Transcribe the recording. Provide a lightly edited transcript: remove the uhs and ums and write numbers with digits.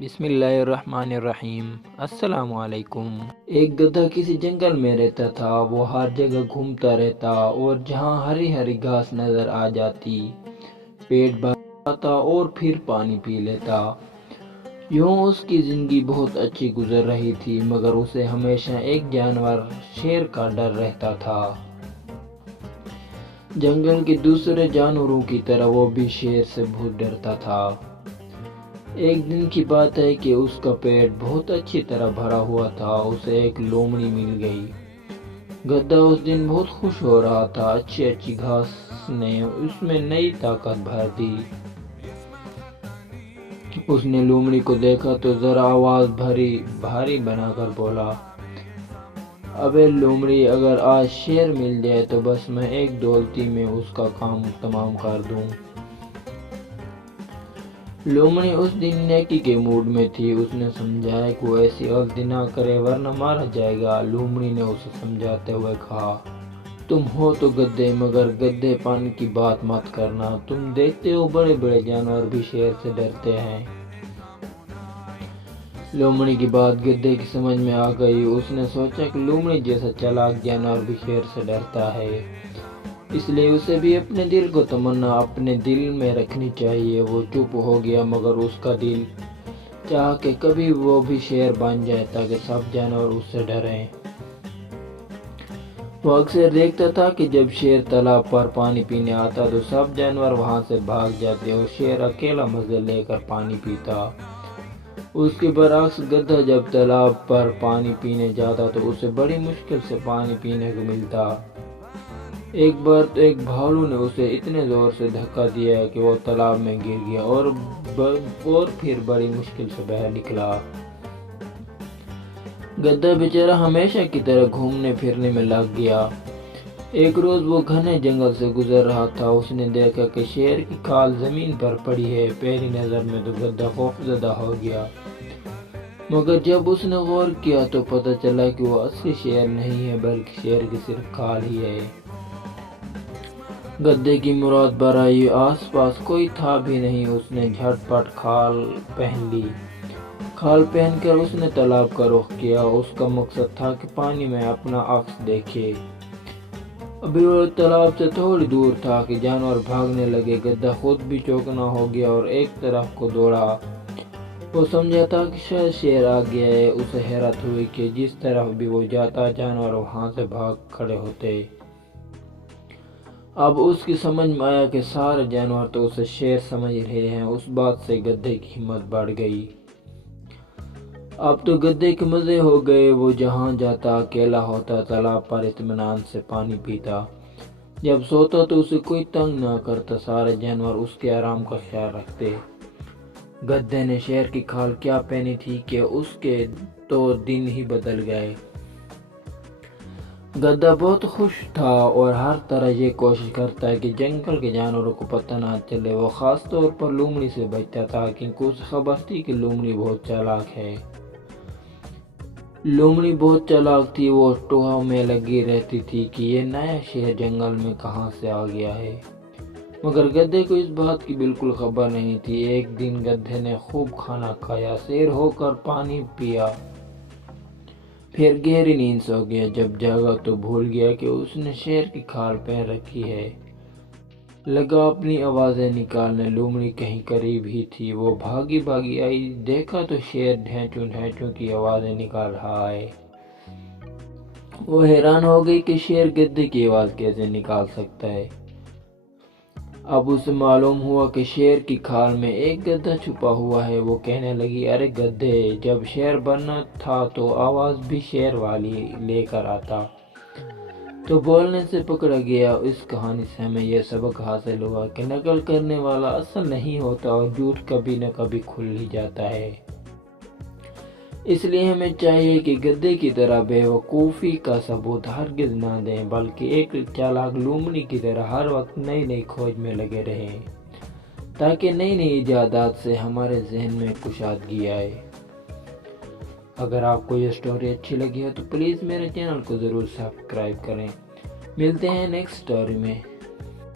بسم اللہ الرحمن الرحیم۔ السلام علیکم۔ ایک گدھا کسی جنگل میں رہتا تھا۔ وہ ہر جگہ گھومتا رہتا اور جہاں ہری ہری گھاس نظر آ جاتی پیٹ بھر جاتا اور پھر پانی پی لیتا۔ یوں اس کی زندگی بہت اچھی گزر رہی تھی، مگر اسے ہمیشہ ایک جانور شیر کا ڈر رہتا تھا۔ جنگل کے دوسرے جانوروں کی طرح وہ بھی شیر سے بہت ڈرتا تھا۔ ایک دن کی بات ہے کہ اس کا پیٹ بہت اچھی طرح بھرا ہوا تھا۔ اسے ایک لومڑی مل گئی۔ گدھا اس دن بہت خوش ہو رہا تھا۔ اچھی گھاس نے اس میں نئی طاقت بھر دی۔ اس نے لومڑی کو دیکھا تو ذرا آواز بھاری بنا کر بولا، ابے لومڑی، اگر آج شیر مل جائے تو بس میں ایک دولتی میں اس کا کام تمام کر دوں۔ لومڑی اس دن نیکی کے موڈ میں تھی۔ اس نے سمجھایا کہ وہ ایسی غلطی نہ کرے ورنہ مارا جائے گا۔ لومڑی نے اسے سمجھاتے ہوئے کہا، تم ہو تو گدھے، مگر گدھے پن کی بات مت کرنا۔ تم دیکھتے ہو بڑے بڑے جانور بھی شیر سے ڈرتے ہیں۔ لومڑی کی بات گدھے کی سمجھ میں آ گئی۔ اس نے سوچا کہ لومڑی جیسا چالاک جانور بھی شیر سے ڈرتا ہے، اس لیے اسے بھی اپنے دل کو تمنا اپنے دل میں رکھنی چاہیے۔ وہ چپ ہو گیا، مگر اس کا دل چاہا کہ کبھی وہ بھی شیر بن جائے تاکہ سب جانور اس سے ڈریں۔ وہ اکثر دیکھتا تھا کہ جب شیر تالاب پر پانی پینے آتا تو سب جانور وہاں سے بھاگ جاتے اور شیر اکیلا مزے لے کر پانی پیتا۔ اس کے برعکس گدھا جب تالاب پر پانی پینے جاتا تو اسے بڑی مشکل سے پانی پینے کو ملتا۔ ایک بار تو ایک بھالو نے اسے اتنے زور سے دھکا دیا کہ وہ تالاب میں گر گیا اور پھر بڑی مشکل سے باہر نکلا۔ گدھا بیچارہ ہمیشہ کی طرح گھومنے پھرنے میں لگ گیا۔ ایک روز وہ گھنے جنگل سے گزر رہا تھا۔ اس نے دیکھا کہ شیر کی کھال زمین پر پڑی ہے۔ پہلی نظر میں تو گدھا خوفزدہ ہو گیا، مگر جب اس نے غور کیا تو پتہ چلا کہ وہ اصلی شیر نہیں ہے بلکہ شیر کی صرف کھال ہی ہے۔ گدھے کی مراد برائی، آس پاس کوئی تھا بھی نہیں۔ اس نے جھٹ پٹ کھال پہن لی۔ کھال پہن کر اس نے تالاب کا رخ کیا۔ اس کا مقصد تھا کہ پانی میں اپنا عکس دیکھے۔ ابھی وہ تالاب سے تھوڑی دور تھا کہ جانور بھاگنے لگے۔ گدھا خود بھی چوکنا ہو گیا اور ایک طرف کو دوڑا۔ وہ سمجھا تھا کہ شاید شیر آ گیا ہے۔ اسے حیرت ہوئی کہ جس طرف بھی وہ جاتا جانور وہاں سے بھاگ کھڑے ہوتے۔ اب اس کی سمجھ میں آیا کہ سارے جانور تو اسے شیر سمجھ رہے ہیں۔ اس بات سے گدھے کی ہمت بڑھ گئی۔ اب تو گدھے کے مزے ہو گئے۔ وہ جہاں جاتا اکیلا ہوتا، تالاب پر اطمینان سے پانی پیتا۔ جب سوتا تو اسے کوئی تنگ نہ کرتا۔ سارے جانور اس کے آرام کا خیال رکھتے۔ گدھے نے شیر کی کھال کیا پہنی تھی کہ اس کے تو دن ہی بدل گئے۔ گدھا بہت خوش تھا اور ہر طرح یہ کوشش کرتا ہے کہ جنگل کے جانوروں کو پتہ نہ چلے۔ وہ خاص طور پر لومڑی سے بچتا تھا کیونکہ اسے خبر تھی کہ لومڑی بہت چالاک ہے۔ لومڑی بہت چالاک تھی۔ وہ ٹوہوں میں لگی رہتی تھی کہ یہ نیا شیر جنگل میں کہاں سے آ گیا ہے، مگر گدھے کو اس بات کی بالکل خبر نہیں تھی۔ ایک دن گدھے نے خوب کھانا کھایا، سیر ہو کر پانی پیا، پھر گہری نیند سو گیا۔ جب جاگا تو بھول گیا کہ اس نے شیر کی کھال پہن رکھی ہے۔ لگا اپنی آوازیں نکالنے۔ لومڑی کہیں قریب ہی تھی۔ وہ بھاگی آئی، دیکھا تو شیر ڈھینچوں کی آوازیں نکال رہا ہے۔ وہ حیران ہو گئی کہ شیر گدھے کی آواز کیسے نکال سکتا ہے۔ اب اسے معلوم ہوا کہ شیر کی کھال میں ایک گدھا چھپا ہوا ہے۔ وہ کہنے لگی، ارے گدھے، جب شیر بننا تھا تو آواز بھی شیر والی لے کر آتا۔ تو بولنے سے پکڑا گیا۔ اس کہانی سے ہمیں یہ سبق حاصل ہوا کہ نقل کرنے والا اصل نہیں ہوتا اور جھوٹ کبھی نہ کبھی کھل ہی جاتا ہے۔ اس لیے ہمیں چاہیے کہ گدھے کی طرح بے وقوفی کا ثبوت ہرگز نہ دیں، بلکہ ایک چالاک لومڑی کی طرح ہر وقت نئی کھوج میں لگے رہیں تاکہ نئی ایجادات سے ہمارے ذہن میں کشادگی آئے۔ اگر آپ کو یہ سٹوری اچھی لگی ہے تو پلیز میرے چینل کو ضرور سبسکرائب کریں۔ ملتے ہیں نیکسٹ سٹوری میں۔